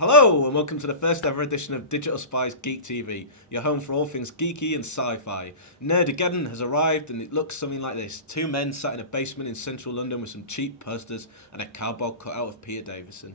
Hello, and welcome to the first ever edition of Digital Spy's Geek TV, your home for all things geeky and sci-fi. Nerdageddon has arrived, and it looks something like this. Two men sat in a basement in central London with some cheap posters and a cowboy cut out of Peter Davison.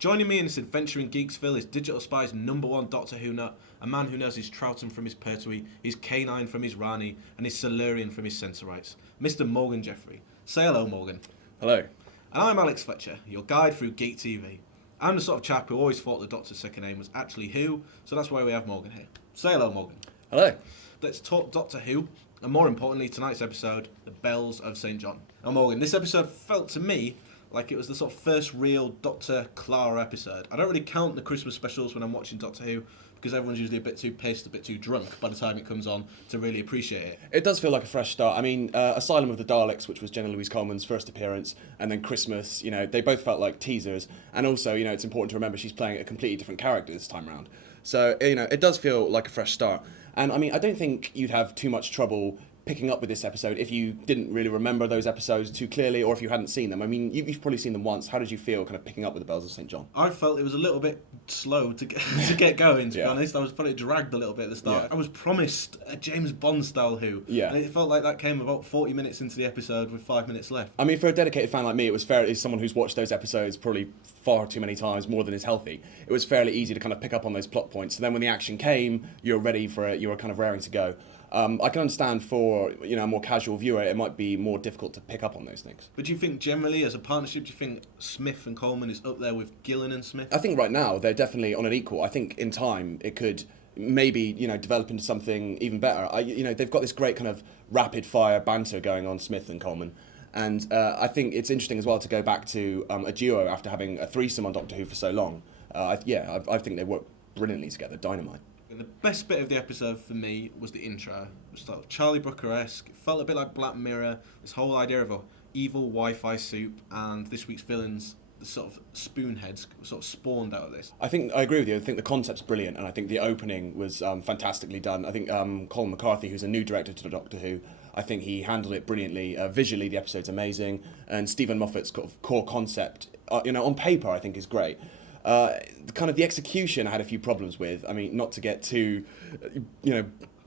Joining me in this adventure in Geeksville is Digital Spy's #1 Doctor Who nut, a man who knows his Troughton from his Pertwee, his Canine from his Rani, and his Silurian from his Sensorites, Mr. Morgan Jeffery. Say hello, Morgan. Hello. And I'm Alex Fletcher, your guide through Geek TV. I'm the sort of chap who always thought the Doctor's second name was actually Who, so that's why we have Morgan here. Say hello, Morgan. Hello. Let's talk Doctor Who, and more importantly, tonight's episode, The Bells of St. John. Now, Morgan, this episode felt to me like it was the sort of first real Dr. Clara episode. I don't really count the Christmas specials when I'm watching Doctor Who, because everyone's usually a bit too pissed, a bit too drunk by the time it comes on to really appreciate it. It does feel like a fresh start. I mean, Asylum of the Daleks, which was Jenna-Louise Coleman's first appearance, and then Christmas, they both felt like teasers. And also, it's important to remember she's playing a completely different character this time around. So, it does feel like a fresh start. And, I mean, I don't think you'd have too much trouble picking up with this episode if you didn't really remember those episodes too clearly, or if you hadn't seen them. I mean, you've probably seen them once. How did you feel kind of picking up with the Bells of St. John? I felt it was a little bit slow to get going, to be honest. I felt it dragged a little bit at the start. I was promised a James Bond style Who, and it felt like that came about 40 minutes into the episode with 5 minutes left. I mean, for a dedicated fan like me, it was fair. As someone who's watched those episodes probably far too many times, more than is healthy, it was fairly easy to kind of pick up on those plot points. So then when the action came, you were ready for it, you were kind of raring to go. I can understand for a more casual viewer, it might be more difficult to pick up on those things. But do you think generally, as a partnership, do you think Smith and Coleman is up there with Gillen and Smith? I think right now they're definitely on an equal. I think in time it could maybe develop into something even better. They've got this great kind of rapid fire banter going on, Smith and Coleman. And I think it's interesting as well to go back to a duo after having a threesome on Doctor Who for so long. I think they work brilliantly together, dynamite. And the best bit of the episode for me was the intro. It was like Charlie Brooker-esque. It felt a bit like Black Mirror. This whole idea of a evil Wi-Fi soup, and this week's villains, the sort of spoonheads, sort of spawned out of this. I agree with you. I think the concept's brilliant, and I think the opening was fantastically done. I think Colin McCarthy, who's a new director to Doctor Who, I think he handled it brilliantly. Visually, the episode's amazing, and Stephen Moffat's core concept, on paper, I think is great. The execution I had a few problems with. I mean, not to get too,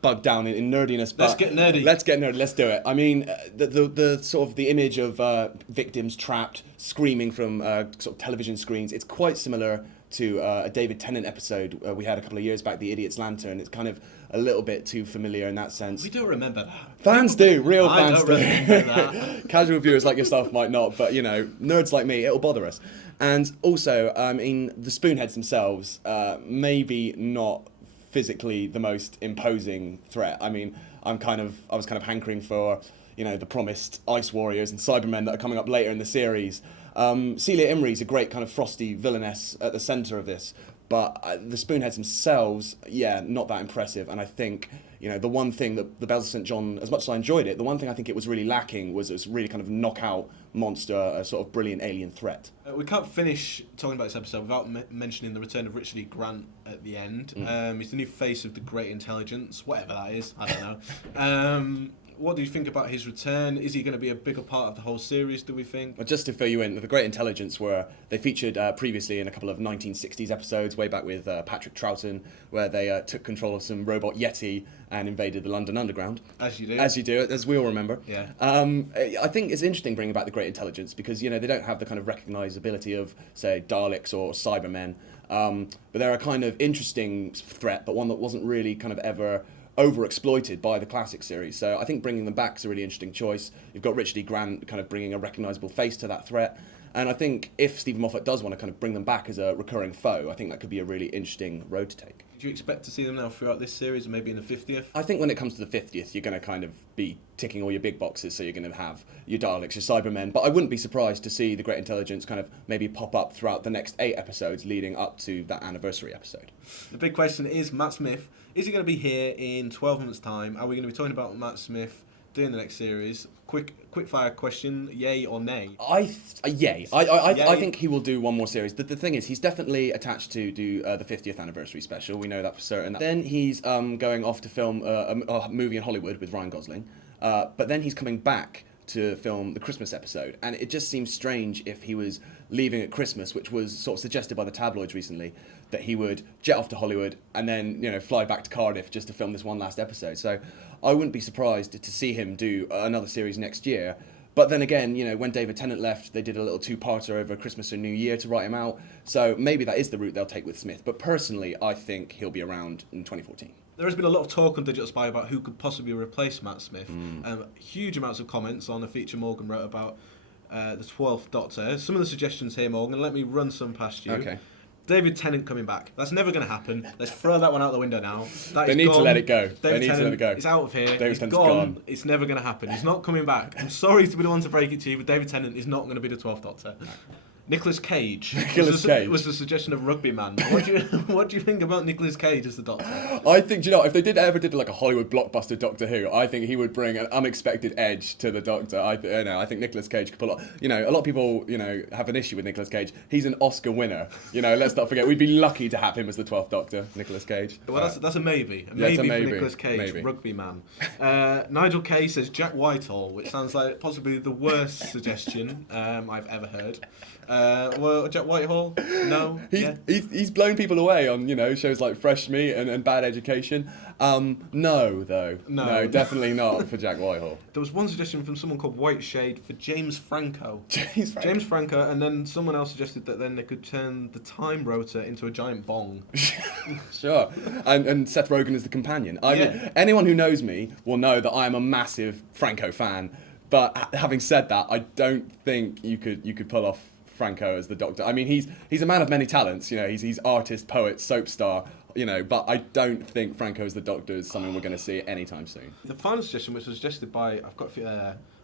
bogged down in nerdiness, but let's get nerdy. Let's do it. I mean, the sort of the image of victims trapped, screaming from sort of television screens. It's quite similar to a David Tennant episode we had a couple of years back, The Idiot's Lantern. It's kind of a little bit too familiar in that sense. We don't remember that. Fans do, real fans do. I don't remember that. Casual viewers like yourself might not, but nerds like me, it'll bother us. And also, the spoonheads themselves, maybe not physically the most imposing threat. I mean, I was kind of hankering for, the promised Ice Warriors and Cybermen that are coming up later in the series. Celia Imrie's a great kind of frosty villainess at the centre of this, but the spoonheads themselves, not that impressive. And I think, the one thing that the Bells of St. John, as much as I enjoyed it, the one thing I think it was really lacking was this really kind of knockout monster, a sort of brilliant alien threat. We can't finish talking about this episode without mentioning the return of Richard E. Grant at the end. He's the new face of the Great Intelligence, whatever that is, I don't know. What do you think about his return? Is he going to be a bigger part of the whole series, do we think? Well, just to fill you in, the Great Intelligence they featured previously in a couple of 1960s episodes, way back with Patrick Troughton, where they took control of some robot Yeti and invaded the London Underground. As you do. As we all remember. Yeah. I think it's interesting bringing back the Great Intelligence because, they don't have the kind of recognisability of, say, Daleks or Cybermen. But they're a kind of interesting threat, but one that wasn't really kind of ever overexploited by the classic series. So I think bringing them back is a really interesting choice. You've got Richard E. Grant kind of bringing a recognisable face to that threat. And I think if Stephen Moffat does want to kind of bring them back as a recurring foe, I think that could be a really interesting road to take. Do you expect to see them now throughout this series, or maybe in the 50th? I think when it comes to the 50th, you're going to kind of be ticking all your big boxes, so you're going to have your Daleks, your Cybermen, but I wouldn't be surprised to see the Great Intelligence kind of maybe pop up throughout the next 8 episodes leading up to that anniversary episode. The big question is, Matt Smith, is he going to be here in 12 months' time? Are we going to be talking about Matt Smith doing the next series? Quick fire question, yay or nay? Yay. I think he will do one more series. The thing is, he's definitely attached to do the 50th anniversary special. We know that for certain. Then he's going off to film a movie in Hollywood with Ryan Gosling. But then he's coming back to film the Christmas episode, and it just seems strange if he was leaving at Christmas, which was sort of suggested by the tabloids recently, that he would jet off to Hollywood and then, fly back to Cardiff just to film this one last episode. So I wouldn't be surprised to see him do another series next year. But then again, when David Tennant left, they did a little two-parter over Christmas and New Year to write him out. So maybe that is the route they'll take with Smith. But personally, I think he'll be around in 2014. There has been a lot of talk on Digital Spy about who could possibly replace Matt Smith. Huge amounts of comments on a feature Morgan wrote about the 12th Doctor. Some of the suggestions here, Morgan, let me run some past you. Okay. David Tennant coming back. That's never going to happen. Let's throw that one out the window now. They need to let it go. David Tennant is out of here. David He's gone. It's never going to happen. He's not coming back. I'm sorry to be the one to break it to you, but David Tennant is not going to be the 12th Doctor. Nicolas Cage. Was the suggestion of Rugby Man. What do you think about Nicolas Cage as the Doctor? I think, if they ever did like a Hollywood blockbuster Doctor Who, I think he would bring an unexpected edge to the Doctor. I think Nicolas Cage could pull off. A lot of people, have an issue with Nicolas Cage. He's an Oscar winner. Let's not forget, we'd be lucky to have him as the 12th Doctor, Nicolas Cage. Well, that's a maybe. A maybe for Nicolas Cage, maybe. Rugby Man. Nigel Kay says Jack Whitehall, which sounds like possibly the worst suggestion I've ever heard. Well, Jack Whitehall, no. He's blown people away on shows like Fresh Meat and Bad Education. No, definitely not for Jack Whitehall. There was one suggestion from someone called White Shade for James Franco. James Franco, and then someone else suggested that then they could turn the time rotor into a giant bong. Sure, and Seth Rogen is the companion. I mean, anyone who knows me will know that I am a massive Franco fan. But having said that, I don't think you could pull off Franco as the Doctor. I mean, he's a man of many talents. He's artist, poet, soap star. But I don't think Franco as the Doctor is something we're going to see anytime soon. The final suggestion, which was suggested by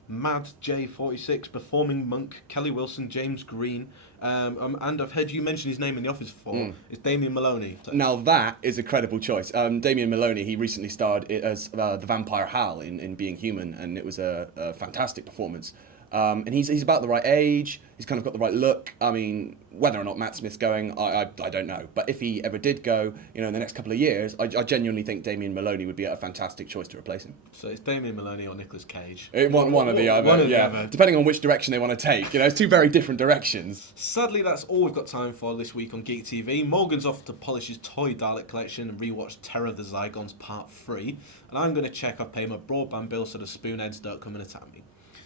Mad J46, Performing Monk, Kelly Wilson, James Green, and I've heard you mention his name in the office before. It's Damien Maloney. Now that is a credible choice. Damien Maloney, he recently starred as the vampire Hal in Being Human, and it was a fantastic performance. And he's about the right age. He's kind of got the right look. I mean, whether or not Matt Smith's going, I don't know. But if he ever did go, in the next couple of years, I genuinely think Damien Maloney would be a fantastic choice to replace him. So it's Damien Maloney or Nicolas Cage. One or the other. Depending on which direction they want to take. It's two very different directions. Sadly, that's all we've got time for this week on Geek TV. Morgan's off to polish his toy Dalek collection and rewatch Terror of the Zygons Part 3. And I'm going to check I've paid my broadband bill so the spoonheads don't come and attack me.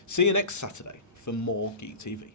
See you next Saturday for more Geek TV.